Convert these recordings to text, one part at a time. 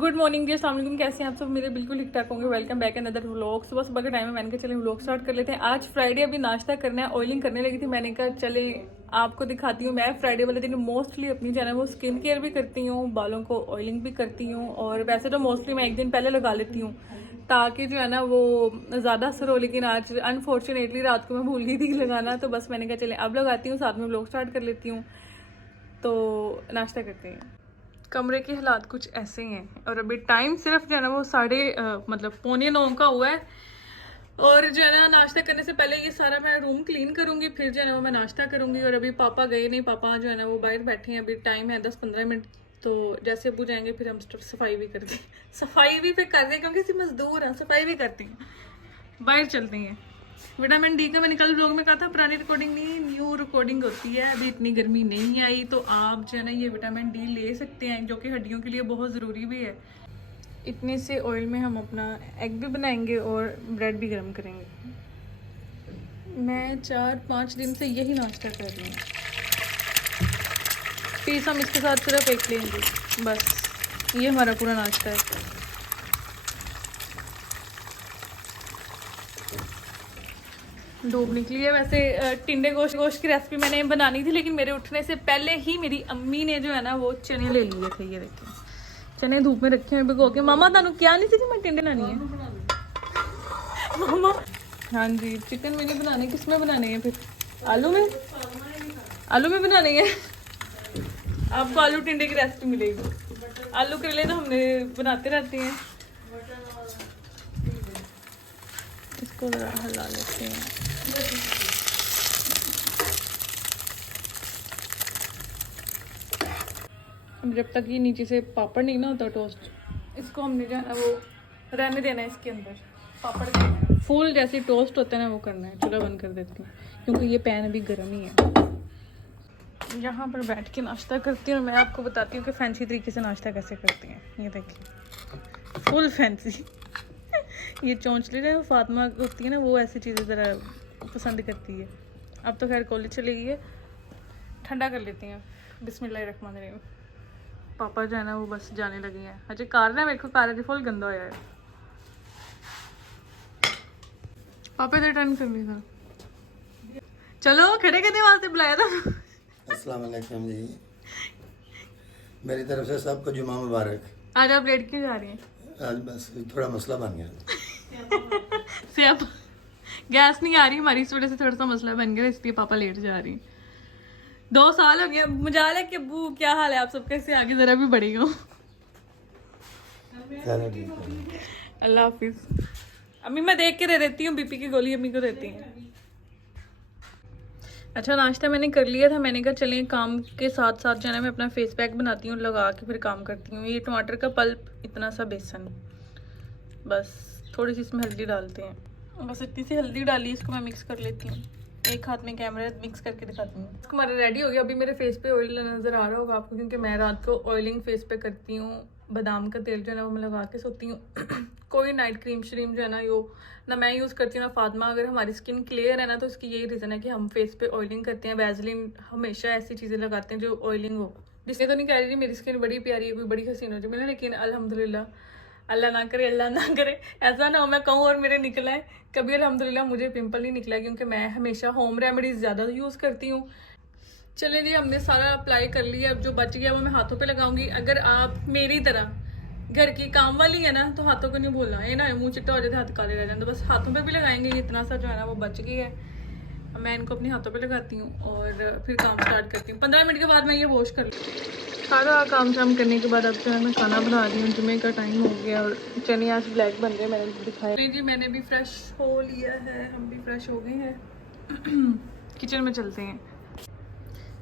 Good morning जी, अस्सलाम वालेकुम। कैसे हैं आप सब? मेरे बिल्कुल ठीक ठाक होंगे। Welcome back another vlog. सुबह सुबह का टाइम है, मैंने कहा चले व्लॉग स्टार्ट कर लेते हैं। आज फ्राइडे, अभी नाश्ता करना है। ऑयलिंग करने लगी थी, मैंने कहा चले आपको दिखाती हूँ। मैं फ्राइडे वाले दिन मोस्टली अपनी जो है वो स्किन केयर भी करती हूँ, बालों को ऑयलिंग भी करती हूँ, और वैसे तो मोस्टली मैं एक दिन पहले लगा लेती हूँ ताकि जो है ना वो ज़्यादा असर हो। लेकिन आज अनफॉर्चुनेटली रात को मैं भूल गई थी लगाना, तो बस मैंने कहा चले अब लगाती हूँ, साथ में व्लॉग स्टार्ट कर लेती हूँ। तो नाश्ता करते हैं। कमरे के हालात कुछ ऐसे ही हैं, और अभी टाइम सिर्फ जो है ना वो मतलब 8:45 का हुआ है। और जो है ना नाश्ता करने से पहले ये सारा मैं रूम क्लीन करूंगी, फिर जो है ना वो मैं नाश्ता करूंगी। और अभी पापा गए नहीं, पापा जो है ना वो बाहर बैठे हैं। अभी टाइम है 10-15 मिनट, तो जैसे अबू जाएंगे फिर हम सफाई भी करते हैं। सफाई भी फिर करते हैं क्योंकि मजदूर हैं, सफाई भी करते हैं। बाहर चलते हैं। विटामिन डी का मैंने कल व्लॉग में कहा था, पुरानी रिकॉर्डिंग नहीं, न्यू रिकॉर्डिंग होती है। अभी इतनी गर्मी नहीं आई, तो आप जो है ना ये विटामिन डी ले सकते हैं, जो कि हड्डियों के लिए बहुत ज़रूरी भी है। इतने से ऑयल में हम अपना एग भी बनाएंगे और ब्रेड भी गर्म करेंगे। मैं 4-5 दिन से यही नाश्ता कर रही हूँ। पीस हम इसके साथ सिर्फ एक लेंगे, बस ये हमारा पूरा नाश्ता है। धूप निकली है। वैसे टिंडे गोश्त की रेसिपी मैंने बनानी थी, लेकिन मेरे उठने से पहले ही मेरी अम्मी ने जो है ना वो चने ले लिए थे। ये देखिए चने धूप में रखे हैं भिगो के। मामा तानू क्या नहीं थी कि मैं टिंडे लानी है मामा? हाँ जी, चिकन में नहीं बनाने, किस में बनाने हैं फिर? आलू में, आलू में बनाने हैं। आपको आलू टिंडे की रेसिपी मिलेगी। आलू करेले तो हमने बनाते रहते हैं। इसको हिला लेते हैं। जब तक ये नीचे से पापड़ नहीं ना होता टोस्ट, इसको हमने जो है ना वो रहने देना है। इसके अंदर पापड़ के फूल जैसे टोस्ट होते हैं ना वो करना है। चूल्हा बंद कर देती हूँ क्योंकि ये पैन अभी गर्म ही है। यहाँ पर बैठ के नाश्ता करती हूँ और मैं आपको बताती हूँ कि फैंसी तरीके से नाश्ता कैसे करती हैं। ये देखिए फुल फैंसी। ये चौंचली ना फातिमा होती है ना, वो ऐसी चीज़ें ज़रा पसंद करती है। अब तो खैर कॉलेज चली गई है, ठंडा कर लेती हैं। बिस्मिल्लाहिर्रहमानिर्रहीम। पापा जो है ना वो बस जाने लगे हैं। अजय कार ना मेरे को कार अजय फुल गंदा होया है। पापा इधर टर्न कर ली था। चलो खड़े करने वास्ते बुलाया था। अस्सलाम वालेकुम जी, मेरी तरफ से सबको जुमा मुबारक। आज आप लेट क्यों जा रही हैं? आज बस थोड़ा मसला बन गया। से अब गैस नहीं आ रही हमारी, इस वजह से थोड़ा सा मसला बन गया, इसलिए पापा लेट जा रही हैं। 2 साल हो गए। मजाल है कि अब्बू क्या हाल है आप सबका? इससे आगे जरा भी बढ़ी हूँ। चलो ठीक है, अल्लाह हाफिज। अम्मी मैं देख के दे देती हूँ, बीपी की गोली अम्मी को देती हैं। अच्छा नाश्ता मैंने कर लिया था। मैंने कहा चलें काम के साथ साथ जो है ना मैं अपना फेस पैक बनाती हूँ, लगा के फिर काम करती हूँ। ये टमाटर का पल्प, इतना सा बेसन, बस थोड़ी सी इसमें हल्दी डालते हैं। बस इतनी सी हल्दी डाली, इसको मैं मिक्स कर लेती हूँ। एक हाथ में कैमरा मिक्स करके दिखाती हूँ। हमारा रेडी हो गया। अभी मेरे फेस पे ऑयल नज़र आ रहा होगा आपको, क्योंकि मैं रात को ऑयलिंग फेस पे करती हूँ। बादाम का तेल जो है ना वो मैं लगा के सोती हूँ। कोई नाइट क्रीम श्रीम जो है ना ना मैं यूज़ करती हूँ ना फातिमा। अगर हमारी स्किन क्लियर है ना तो इसकी यही रीज़न है कि हम फेस पे ऑयलिंग करते हैं। वैसलीन हमेशा ऐसी चीज़ें लगाते हैं जो ऑयलिंग हो। जिसने तो नहीं कह रही मेरी स्किन बड़ी प्यारी है, कोई बड़ी हसीन हो जाए मैंने, लेकिन अल्हम्दुलिल्लाह, अल्लाह ना करे, अल्लाह ना करे ऐसा ना हो मैं कहूँ और मेरे निकला है। कभी अल्हम्दुलिल्लाह मुझे पिंपल नहीं निकला, क्योंकि मैं हमेशा होम रेमेडीज़ ज़्यादा यूज़ करती हूँ। चलिए जी, हमने सारा अप्लाई कर लिया। अब जो बच गया वो मैं हाथों पे लगाऊंगी। अगर आप मेरी तरह घर की काम वाली है ना तो हाथों को नहीं भूलना, ये ना मुंह चिट्टा हो जाता है, हाथ काले रह जाते, बस हाथों पे भी लगाएंगे। ये इतना सा जो है ना वो बच गया है, मैं इनको अपने हाथों पे लगाती हूँ और फिर काम स्टार्ट करती हूँ। 15 मिनट के बाद मैं ये वॉश कर लूँ। सारा काम शाम करने के बाद अब जो है मैं खाना बना रही हूँ। जुमे का टाइम हो गया और चने आज ब्लैक बन गए, मैंने दिखाया नहीं जी। मैंने भी फ्रेश हो लिया है, हम भी फ्रेश हो गए हैं। किचन में चलते हैं।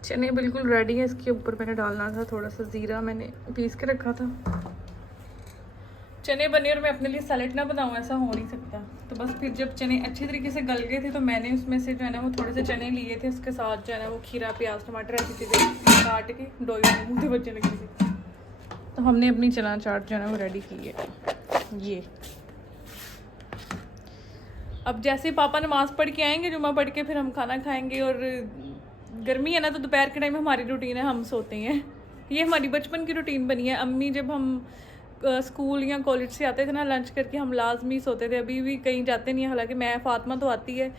चने बिल्कुल रेडी है। इसके ऊपर मैंने डालना था थोड़ा सा ज़ीरा, मैंने पीस के रखा था। चने बने और मैं अपने लिए सैलेड ना बनाऊँ, ऐसा हो नहीं सकता। तो बस फिर जब चने अच्छी तरीके से गल गए थे तो मैंने उसमें से जो है ना वो थोड़े से चने लिए थे, उसके साथ जो है ना वो खीरा, प्याज, टमाटर ऐसी चीज़ें काट के डोई में मुँह से बचने लगी थी। तो हमने अपनी चना चाट जो है ना वो रेडी की है। ये अब जैसे पापा नमाज़ पढ़ के आएंगे, जुमा पढ़ के, फिर हम खाना खाएंगे। और गर्मी है ना तो दोपहर के टाइम हमारी रूटीन है हम सोते हैं। ये हमारी बचपन की रूटीन बनी है। अम्मी जब हम स्कूल या कॉलेज से आते थे ना, लंच करके हम लाजमी सोते थे। अभी भी कहीं जाते नहीं हैं, हालांकि मैं फातिमा तो आती है,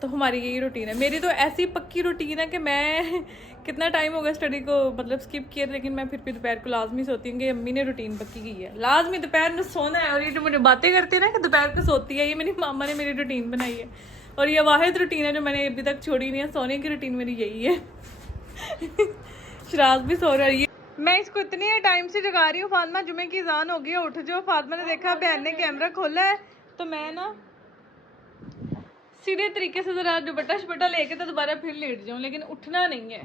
तो हमारी यही रूटीन है। मेरी तो ऐसी पक्की रूटीन है कि मैं कितना टाइम हो गया स्टडी को मतलब स्किप किया, लेकिन मैं फिर भी दोपहर को लाजमी सोती हूँ कि अम्मी ने रूटीन पक्की की है, लाजमी दोपहर में सोना है। और ये जो मुझे बातें करती है ना कि दोपहर को सोती है, ये मेरी मामा ने मेरी रूटीन बनाई है, और ये वाहिद रूटीन है जो मैंने अभी तक छोड़ी नहीं है। सोने की रूटीन मेरी यही है। शराज भी सो रही है। मैं इसको इतने टाइम से जगा रही हूँ, फातिमा जुमे की अजान हो गई है, उठ जाओ। फातिमा ने देखा बहन ने कैमरा खोला है, तो मैं ना सीधे तरीके से जरा दुपट्टा शुपट्टा लेके तो दोबारा फिर लेट जाऊँ, लेकिन उठना नहीं है।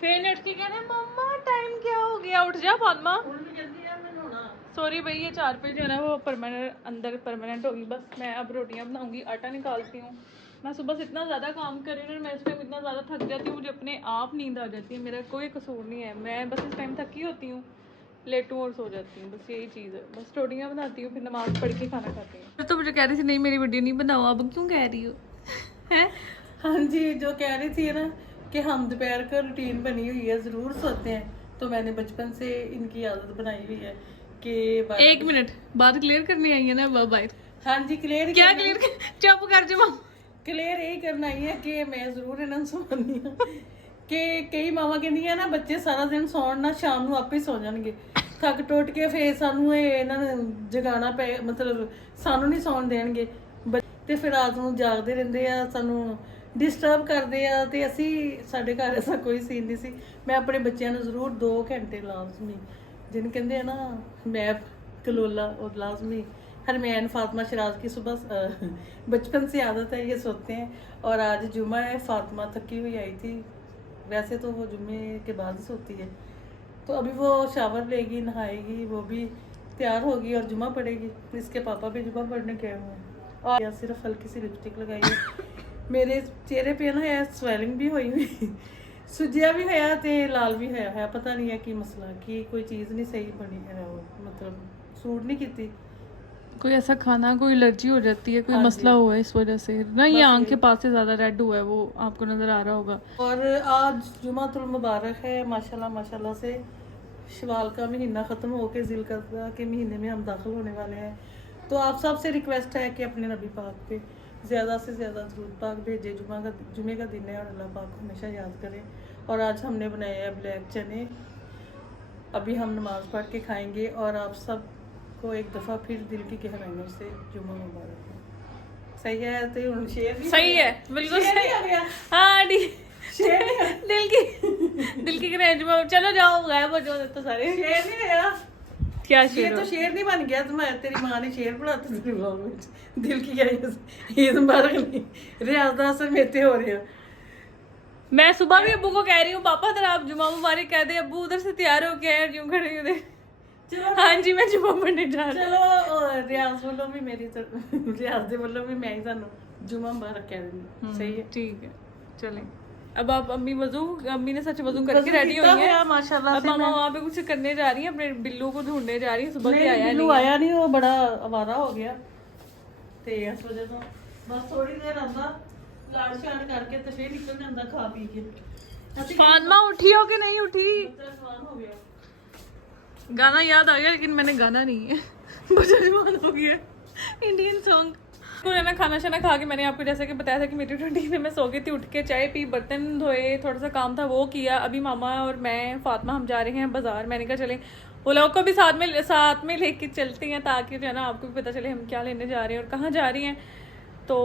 फिर लेट के कहना मम्मा टाइम क्या हो गया, उठ जा फातिमा। सॉरी भाई, ये 4 पे जो है ना वो परमानेंट होगी। बस मैं अब रोटियां बनाऊंगी, आटा निकालती हूँ। मैं सुबह से इतना ज़्यादा काम कर रही हूँ, मैं इस टाइम इतना ज़्यादा थक जाती हूँ, मुझे अपने आप नींद आ जाती है। मेरा कोई कसूर नहीं है, मैं बस इस टाइम थकी होती हूँ, लेटूँ और सो जाती हूँ, बस यही चीज़ है। बस रोटियां बनाती हूँ, फिर नमाज पढ़ के खाना खाती हूँ। तो मुझे कह रही थी नहीं मेरी वीडियो नहीं बनाओ, अब क्यों कह रही हो? हैं? हाँ जी, जो कह रही थी ना कि हम दोपहर का रूटीन बनी हुई है, ज़रूर सोते हैं, तो मैंने बचपन से इनकी आदत बनाई हुई है कि 1 मिनट बात क्लियर करनी आई है ना बाहर। हाँ जी, क्लियर क्या क्लियर? चुप कर जा। क्लियर यही करना ही है कि मैं जरूर इन्हों सोनी हाँ कि कई मावा कहदियां ना बच्चे सारा दिन सौण ना शाम ਨੂੰ ਆਪੇ ਸੌ ਜਾਣਗੇ, ਥੱਕ ਟੁੱਟ ਕੇ ਫੇਰ ਸਾਨੂੰ ਇਹਨਾਂ ਨੂੰ ਜਗਾਣਾ ਪਏ, ਮਤਲਬ ਸਾਨੂੰ ਨਹੀਂ ਸੌਣ ਦੇਣਗੇ ਤੇ ਫਿਰ ਰਾਤ ਨੂੰ ਜਾਗਦੇ ਰਹਿੰਦੇ ਆ, ਸਾਨੂੰ ਡਿਸਟਰਬ ਕਰਦੇ ਆ। ਤੇ ਅਸੀਂ ਸਾਡੇ ਘਰ ਐਸਾ ਕੋਈ ਸੀਨ ਨਹੀਂ ਸੀ। ਮੈਂ ਆਪਣੇ ਬੱਚਿਆਂ ਨੂੰ ਜ਼ਰੂਰ 2 ਘੰਟੇ ਲਾਜ਼ਮੀ, ਜਿਹਨੂੰ ਕਹਿੰਦੇ ਆ ਨਾ ਮੈਪ ਕਲੋਲਾ, और लाजमी हरमैन फातिमा शराज की सुबह बचपन से आदत है, ये सोते हैं। और आज जुमा है, फातिमा थकी हुई आई थी, वैसे तो वो जुम्मे के बाद ही सोती है, तो अभी वो शावर लेगी, नहाएगी, वो भी तैयार होगी और जुमा पड़ेगी। इसके पापा भी जुमा पढ़ने गए हुए हैं, और सिर्फ हल्की सी लिपस्टिक लगाई है। मेरे चेहरे पे ना है स्वेलिंग भी हुई हुई, सुजिया भी है ते लाल भी है, पता नहीं है की मसला कि कोई चीज़ नहीं सही बनी है, वो मतलब सूट नहीं की। कोई ऐसा खाना, कोई एलर्जी हो जाती है, कोई हाँ मसला हुआ है इस वजह से ना, ये बस आंख के पास से ज़्यादा रेड हुआ है, वो आपको नज़र आ रहा होगा। और आज जुमातुल मुबारक है, माशाल्लाह माशाल्लाह से शवाल का महीना ख़त्म होकर ज़िलक़अदा के महीने में हम दाखिल होने वाले हैं। तो आप सब से रिक्वेस्ट है कि अपने नबी पाक पे ज़्यादा से ज़्यादा दरूद पाक भेजे। जुमे का दिन है और अल्लाह पाक को हमेशा याद करें। और आज हमने बनाए हैं ब्लैक चने, अभी हम नमाज़ पढ़ के खाएँगे। और आप सब को एक दफ़ा फिर दिल की गहराइयों से जुमा मुबारक है। सही है तो हुण शेयर नहीं सही है, बिल्कुल शेयर सही नहीं आ गया, हाँ डी शेयर नहीं आ- दिल की करें जुमा, चलो जाओ गायब हो जाओ तो सारे। शेर नहीं आया, क्या ये शेर तो हो? शेर नहीं बन गया। तो मैं तेरी माँ ने शेर बनाते तेरे ब्लॉग में, दिल की गहराइयों ईद मुबारक नहीं, रियाज दा असर मेते हो रहे हैं। मैं सुबह भी अब्बू को कह रही हूँ पापा अगर आप जुमा मुबारक कह दे, अब्बू उधर से तैयार हो के आए यूं खड़े उधर। चलो हाँ जी मैं जुमा पढ़ने जा रही हूँ। चलो रियाज वालों भी मेरी रियाज दे वालों भी मैं ही थानू जुमा मुबारक कह दूंगी। सही है, ठीक है चलें। अब आप अम्मी ने सच वजू करके रेडी कितना हुई है है माशाल्लाह अब से। मामा वहाँ पे कुछ करने जा रही है, अपने बिल्लू को ढूंढने जा रही है, सुबह से नहीं, आया बिल्लू नहीं है। आया नहीं, वो बड़ा आवारा हो गया ते इस वजह तो बस थोड़ी देर आंदा लाड़ शाड़ करके ते फिर निकल जांदा खा पी के। ਅਸੀਂ फातिमा उठी हो कि नहीं उठी? जवान हो गया। गाना याद आ गया लेकिन मैंने गाना नहीं है। बड़ा जवान हो गया इंडियन सॉन्ग। तो ना खाना शाना खा के मैंने आपको जैसे कि बताया था कि मेरी रूटीन में मैं सो गई थी, उठ के चाय पी, बर्तन धोए, थोड़ा सा काम था वो किया। अभी मामा और मैं फातिमा हम जा रहे हैं बाजार। मैंने कहा चले वो लोग को भी साथ में लेके चलते हैं ताकि जो है ना आपको भी पता चले हम क्या लेने जा रहे हैं और कहाँ जा रही हैं। तो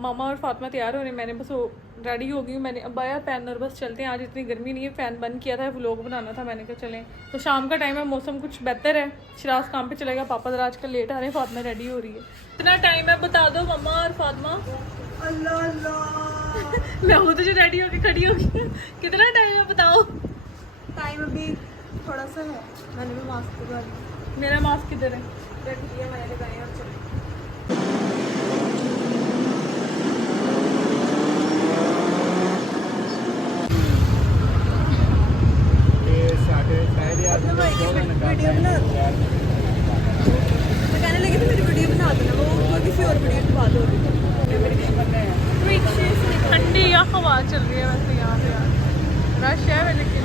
मामा और फातिमा तैयार हो रहे हैं, मैंने बस वो रेडी हो गई हूँ, मैंने अब आया फ़ैन और बस चलते हैं। आज इतनी गर्मी नहीं है, फ़ैन बंद किया था, व्लॉग बनाना था, मैंने कहा चलें। तो शाम का टाइम है, मौसम कुछ बेहतर है, शराज काम पे चलेगा, पापा ज़रा आजकल लेट आ रहे हैं, फातिमा रेडी हो रही है। इतना टाइम है बता दो मम्मा और फातिमा। अल्लाह अल्लाह मैं खुद जो रेडी होके खड़ी होगी। कितना टाइम है बताओ? टाइम अभी थोड़ा सा है, मैंने भी मास्क लगा लिया। मेरा मास्क किधर है? रख लिया मैंने लगाया और चले। वीडियो बना मैं कहने लगी थी मेरी वीडियो बना देना, वो किसी और वीडियो की बात हो रही थी। ठंडी या हवा चल रही है वैसे यहाँ पे यार, रश है लेकिन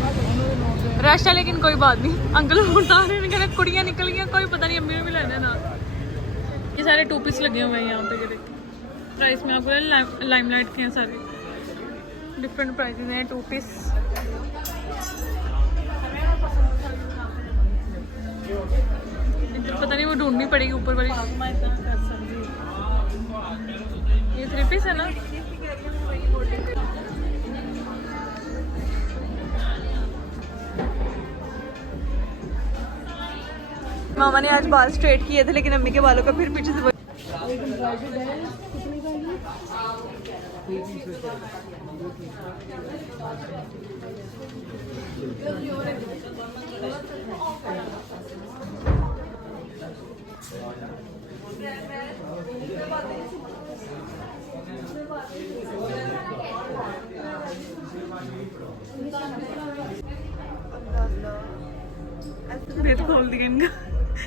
रश है लेकिन कोई कोई बात नहीं। अंकल बता रहे हैं कहना कुड़ियाँ निकल गई, कोई पता नहीं, अम्मी भी लेना ना। ये सारे 2 पीस लगे हुए हैं यहाँ पे, ये देखिए प्राइस में आपको लाइमलाइट के हैं सारे, डिफरेंट प्राइसेस हैं 2 पीस। पता नहीं वो ढूंढनी पड़ेगी ऊपर वाली। ये 3 पीस है ना। मामा ने आज बाल स्ट्रेट किए थे लेकिन अम्मी के बालों का फिर पीछे से भेद खोल दिया इनका।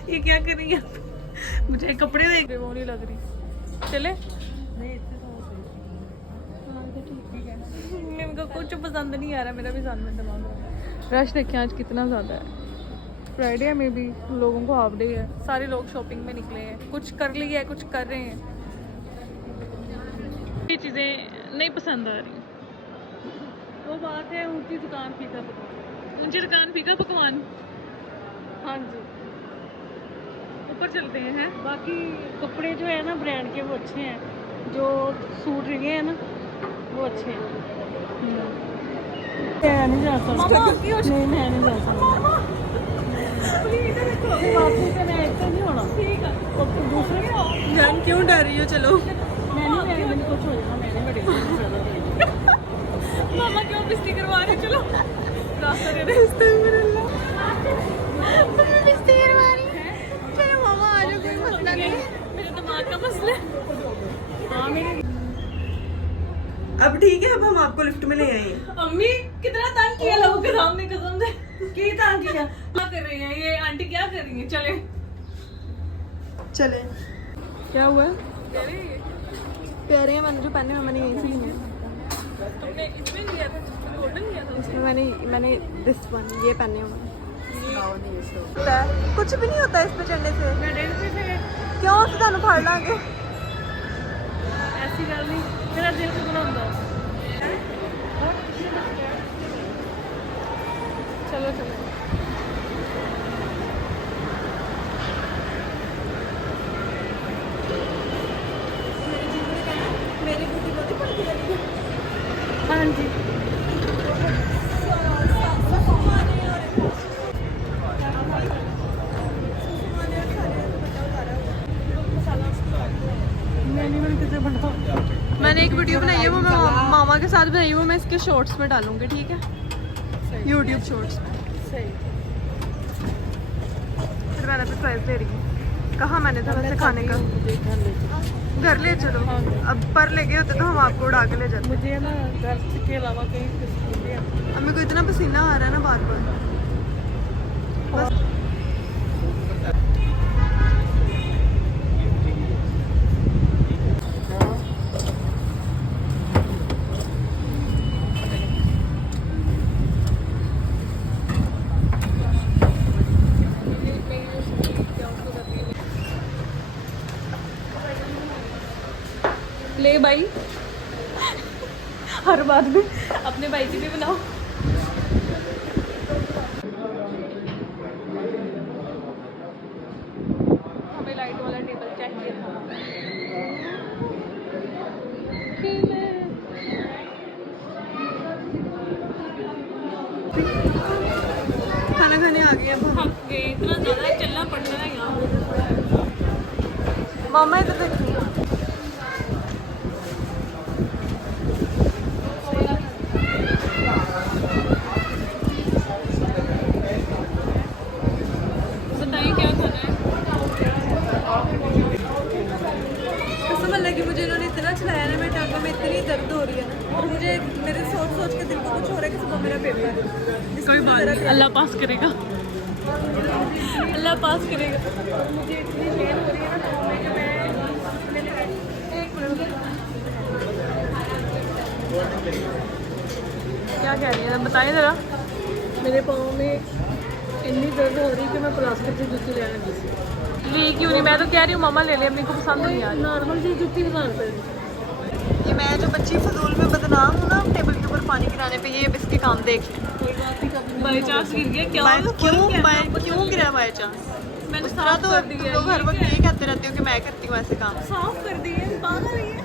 ये क्या कर रही है? मुझे कपड़े देख रहे वो नहीं लग रही। चले इनका कुछ पसंद नहीं आ रहा, मेरा भी साथ में दिमाग। रश देखिए आज कितना ज़्यादा है। फ्राइडे में भी लोगों को हाफ डे है, सारे लोग शॉपिंग में निकले हैं, कुछ कर लिया है कुछ कर रहे हैं। ये चीज़ें नहीं पसंद आ रही। वो बात है ऊंची दुकान फीका पकवान, ऊंची दुकान फीका पकवान। हाँ जी ऊपर चलते हैं। बाकी कपड़े जो है ना ब्रांड के वो अच्छे हैं, जो सूट लगे हैं ना वो अच्छे हैं। मैं नहीं जा सकता, नहीं मैं नहीं जा सकता। वापसी से मैं ऐसे नहीं होना। ठीक है तो दूसरे जान क्यों डर रही हो? चलो मैं नहीं, मैंने कुछ हो जाना, मैंने बड़े मामा क्यों बिस्ती करवा रहे? चलो रास्ता दे दे। बिस्ती करवा रही है। चलो मामा आ जाओ, कोई मसला नहीं। मेरे दिमाग का मसला है। हाँ मेरे अब ठीक है, अब हम आपको लिफ्ट में ले आए। अम्मी कितना तंग किया लोगों के सामने, कसम से की तंग किया। क्या कर रही है ये आंटी, क्या कर रही है? चले चले क्या हुआ? कह रहे हैं मैंने जो पहने मैंने यही सी है। तुमने इसमें लिया था, गोल्डन लिया था। इसमें मैंने दिस वन ये पहने हुए हैं। कुछ भी नहीं होता इस पे चढ़ने से। मैं डेढ़ से क्यों से थानू फाड़ लांगे? ऐसी गल नहीं, मेरा दिल को बनाता। चलो चलो मेरी बुद्धि बहुत पड़ती है। हाँ जी मैंने एक वीडियो बनाई है, वो मैं मामा के साथ बनाई है, वो मैं इसके शॉर्ट्स में डालूंगी, ठीक है? यूट्यूब शॉर्ट्स में। सही। फिर मैंने भी प्राइस दे रही है। कहा मैंने था वैसे खाने का। घर ले चलो, अब पर ले गए होते तो हम आपको उड़ा के ले जाते। मुझे ना घर के अलावा कहीं कुछ नहीं है। अब मेरे को इतना पसीना आ रहा है ना बार बार। बस ले भाई, हर बात में अपने भाई की भी बनाओ। हमें लाइट वाला टेबल चाहिए था। खाना खाने आ गए अब हम। थक गए, इतना ज़्यादा चलना पड़ता है यहाँ। मामा इधर देखिए। बताइए क्या खाना है? कसम अल्लाह की मुझे इन्होंने इतना चलाया ना, मेरे टांगों में इतनी दर्द हो रही है ना, और मुझे मेरे सोच सोच के दिल को कुछ हो रहा है कि सुबह मेरा पेपर है। कोई बात नहीं, अल्लाह पास करेगा, अल्लाह पास करेगा। मुझे इतनी पेन हो रही है ना, तो एक मिनट क्या कह रही है बताइए ज़रा। मेरे पाँव में ਇੰਨੀ ਦਰਦ ਹੋ ਰਹੀ ਕਿ ਮੈਂ ਪਲਾਸਟਿਕ ਦੀ ਜੁੱਤੀ ਲੈਣ ਲੱਗੀ ਸੀ। ली क्यों नहीं? मैं तो कह रही हूँ मम्मा ले ले, मेरे को पसंद नहीं आ रही। नॉर्मल जी जुत्ती 1000 रुपए की। ये मैं जो बच्ची फजूल में बदनाम हूँ ना टेबल के ऊपर पानी गिराने पे, ये अब इसके काम देख लें। कोई बात नहीं, कभी बाई चांस गिर गया क्या? क्यों गिरा बाय चांस? मैंने उस तरह साफ तो कर दिया लोग हर वक्त ये कहते रहते हो कि मैं करती हूँ ऐसे काम। साफ कर दिए, पागल है ये।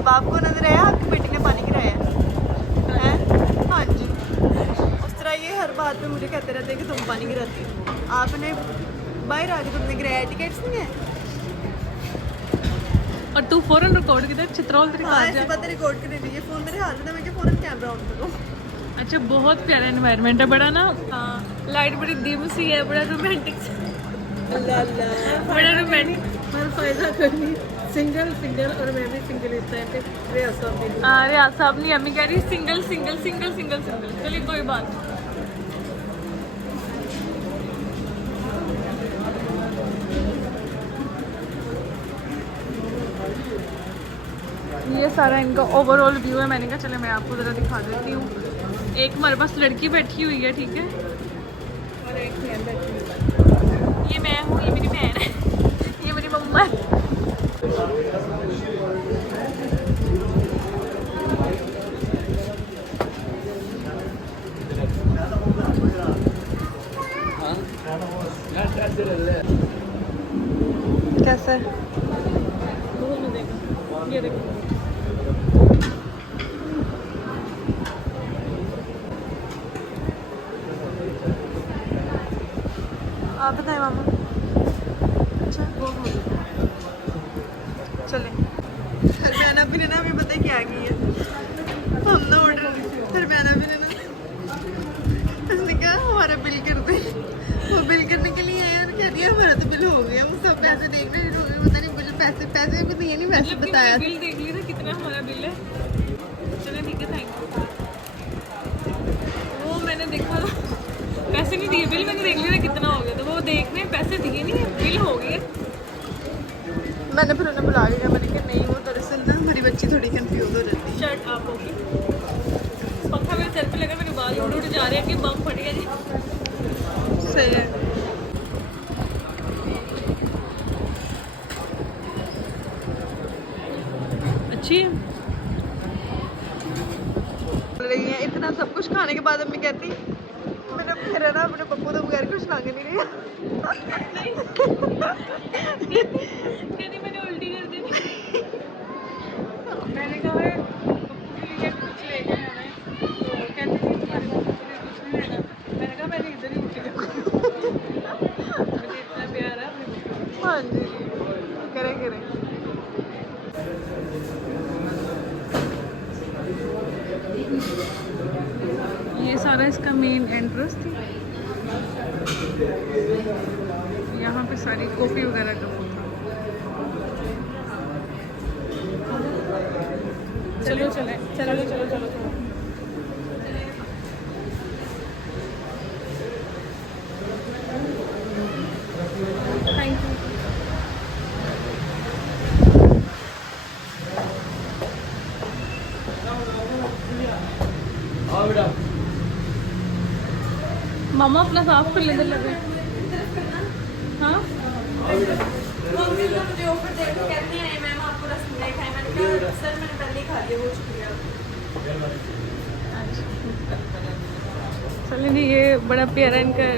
अब आपको नजर आया आपकी बेटी ने पानी गिराया है? हाँ जी। उस तरह ये हर बात पे मुझे कहते रहते हैं कि तुम पानी गिराती हो। आपने बाहर आके तुमने गिराया, टिकट्स नहीं है? और तू फौरन रिकॉर्ड किधर चित्रोल तरीका हाँ आ ऐसी जा। बातें रिकॉर्ड कर रही है, फोन मेरे हाथ में, मैं क्या फौरन कैमरा ऑन करूँ? अच्छा बहुत प्यारा एनवायरनमेंट है, बड़ा ना लाइट बड़ी डिम सी है, बड़ा रोमांटिक बड़ा रोमांटिक। हर फायदा करनी सिंगल और मैं भी सिंगल इस टाइम पे रियाज साहब भी नहीं। रियाज साहब नहीं, अम्मी कह रही single single single single single. चलिए कोई बात नहीं। ये सारा इनका ओवरऑल व्यू है। मैंने कहा चले मैं आपको ज़रा दिखा देती हूँ। एक हमारे पास लड़की बैठी हुई है, ठीक है, और एक मैं बैठी हूँ। ये मैं हूँ, ये मेरी बहन है, ये मेरी मम्मा है। कैसा है? ये देखो आप बताएं मामा। अच्छा चले। हरमियाना भी ने ना हमें पता है क्या की है, हम ना ऑर्डर हरमियाना भी ने ना उसने कहा हमारा बिल कर दे। वो बिल करने के लिए आया और कह दिया हमारा तो बिल हो गया। वो सब पैसे देखने नहीं हो गए, पता नहीं मुझे पैसे को दिए नहीं, वैसे मतलब कि बताया। बिल देख लिया था कितना हमारा बिल है। चलो ठीक है, थैंक यू। वो मैंने देखा था, पैसे नहीं दिए, बिल मैंने देख लिया था कितना हो गया, तो वो देखने पैसे दिए नहीं, बिल हो गए। मैंने फिर उन्हें बुला लिया, मैंने कहा नहीं वो दरअसल ना हमारी बच्ची थोड़ी कंफ्यूज हो जाती शर्ट आप होगी, पंखा मेरे सर पे लगा, मेरे बाल उड़ उड़ जा रहे हैं कि बम फट गया जी। है। सही है। अच्छी है। रही है इतना सब कुछ खाने के बाद अम्मी कहती मेरा मेरा ना अपने पप्पू तो बगैर कुछ लग नहीं रहा। कहती मैंने उल्टी कर दी। मैंने कहा है पप्पू के लिए कुछ लेके आना है, तो कहती थी तुम्हारे पप्पू के लिए कुछ नहीं लेना। मैंने कहा मैंने इधर ही उल्टी कर दी। मुझे इतना प्यार है अपने पप्पू से। हाँ जी करें करें। ये सारा इसका मेन एंट्रेंस थी। यहाँ पे सारी कॉफ़ी वगैरह का वो था। चलो चले चलो चलो चलो चलो। Thank you. मामा अपना साफ कर लेते लगे। हाँ मम्मी ने मुझे ऑफर दे के कहती है मैम आपको रसमलाई खाए, मैंने कहा सर मैंने पहले ही खा लिया, बहुत शुक्रिया। चलिए जी, ये बड़ा प्यारा इनका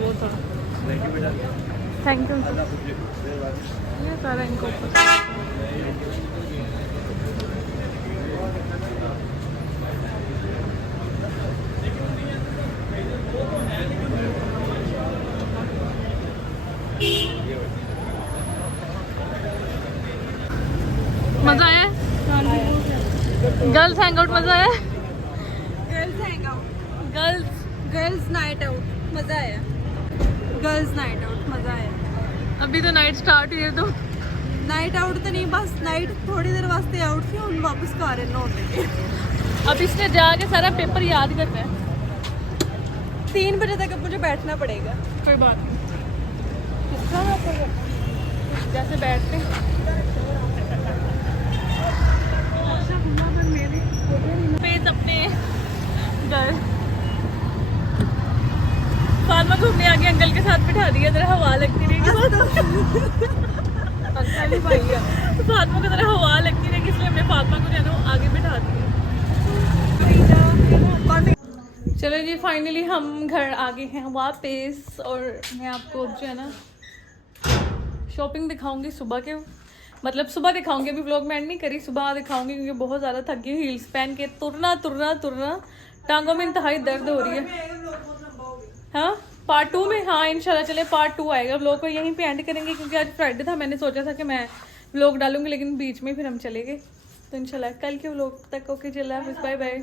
वो था। Thank you. ये सारा इनको मजा आया? गर्ल्स हैंग आउट मजा आया? Girls hang out, girls night out मजा आया। गर्ल्स नाइट आउट मजा आया। अभी तो नाइट स्टार्ट हुई है, तो नाइट आउट तो नहीं, बस नाइट थोड़ी देर वास्ते आउट थी, हम वापस घर इन होते। अब इसने जाके सारा पेपर याद करना है। 3 बजे तक अब मुझे बैठना पड़ेगा। कोई बात नहीं, जैसे बैठते हैं। पेज अपने घर फातिमा को अपने आगे अंकल के साथ बिठा दिया, जरा हवा लगती रहेगी। अंकल ही भाई है। फातिमा को जरा हवा लगती रहेगी, इसलिए हमने फातिमा को जो है ना वो आगे बिठा दिया। चलो जी फाइनली हम घर आ गए हैं वापस, और मैं आपको जो है ना शॉपिंग दिखाऊंगी सुबह के, मतलब सुबह दिखाऊंगी, अभी व्लॉग में एंड नहीं करी, सुबह दिखाऊंगी क्योंकि बहुत ज़्यादा थक गई, हील्स पहन के तुरना तुरना तुरना, टांगों में इंतहाई दर्द हो रही है। हाँ पार्ट 2 में, हाँ इंशाल्लाह चले पार्ट 2 आएगा। व्लॉग को यहीं पे एंड करेंगे क्योंकि आज फ्राइडे था, मैंने सोचा था कि मैं व्लॉग डालूंगी लेकिन बीच में फिर हम चले गए, तो इंशाल्लाह कल के व्लॉग तक ओके, चला बाय बाय।